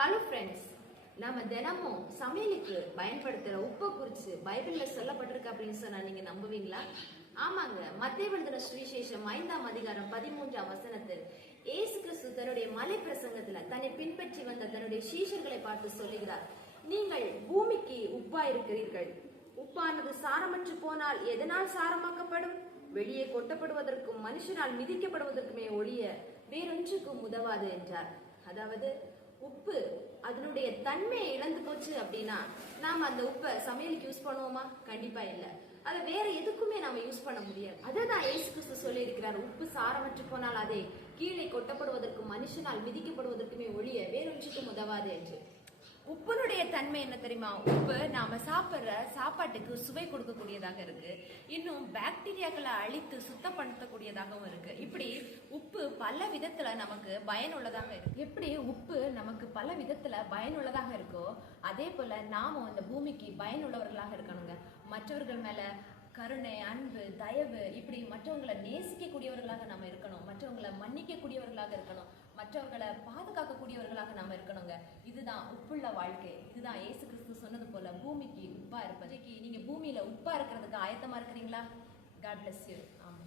Hello friends நம்ம தினமும் சமையலுக்கு பயன்படுத்துகிற உப்பை குறித்து பைபிளில் சொல்லப்பட்டிருக்கு அப்படின்னு சொன்னால் நீங்கள் நம்புவீங்களா? ஆமாங்க. மத்திய எழுதின சுவிசேஷம் ஐந்தாம் அதிகாரம் பதிமூன்றாம் வசனத்தில் ஏசு கிறிஸ்து தன்னுடைய மலை பிரசங்கத்தில் தன்னை பின்பற்றி வந்த தன்னுடைய சீஷர்களை பார்த்து சொல்லுகிறார். நீங்கள் பூமிக்கு உப்பா இருக்கிறீர்கள். உப்பானது சாரமற்று போனால் எதனால் சாரமாக்கப்படும்? வெளியே கொட்டப்படுவதற்கும் மனுஷனால் மிதிக்கப்படுவதற்குமே ஒழிய வேறொன்றுக்கும் உதவாது என்றார். அதாவது உப்பு அதனுடைய தன்மையை இழந்து போச்சு அப்படின்னா நாம அந்த உப்பை சமையலுக்கு யூஸ் பண்ணுவோமா? கண்டிப்பா இல்ல. அதை வேற எதுக்குமே நம்ம யூஸ் பண்ண முடியாது. அதை தான் ஏசு கிறிஸ்து சொல்லி இருக்கிறார் உப்பு சாரமற்று போனால் அதே கீழே கொட்டப்படுவதற்கும் மனுஷனால் மிதிக்கப்படுவதற்குமே ஒழிய வேறொன்றுக்கும் உதவாது என்று. உப்பனுடைய தன்மை என்ன தெரியுமா? உப்பு நாம சாப்பிடுற சாப்பாட்டுக்கு சுவை கொடுக்கக்கூடியதாக இருக்கு. இன்னும் பாக்டீரியாக்களை அழித்து சுத்தப்படுத்தக்கூடியதாகவும் இருக்கு. இப்படி பல விதத்துல நமக்கு பயனுள்ளதாக இருக்கு. எப்படி உப்பு நமக்கு பல விதத்துல பயனுள்ளதாக இருக்கோ அதே போல நாமும் இந்த பூமிக்கு பயனுள்ளவர்களாக இருக்கணுங்க. மற்றவர்கள் மேல கருணை அன்பு தயவு இப்படி மற்றவங்களை நேசிக்கக்கூடியவர்களாக நம்ம இருக்கணும். மற்றவங்களை மன்னிக்கக்கூடியவர்களாக இருக்கணும். மற்றவர்களை பாதுகாக்கக்கூடியவர்களாக நம்ம இருக்கணுங்க. இதுதான் உப்புள்ள வாழ்க்கை. இதுதான் ஏசு கிறிஸ்து சொன்னது போல பூமிக்கு உப்பா இருப்பதைக்கு நீங்க பூமியில உப்பா இருக்கிறதுக்கு ஆயத்தமா இருக்கிறீங்களா? காட் பிளஸ் யூ ஆமா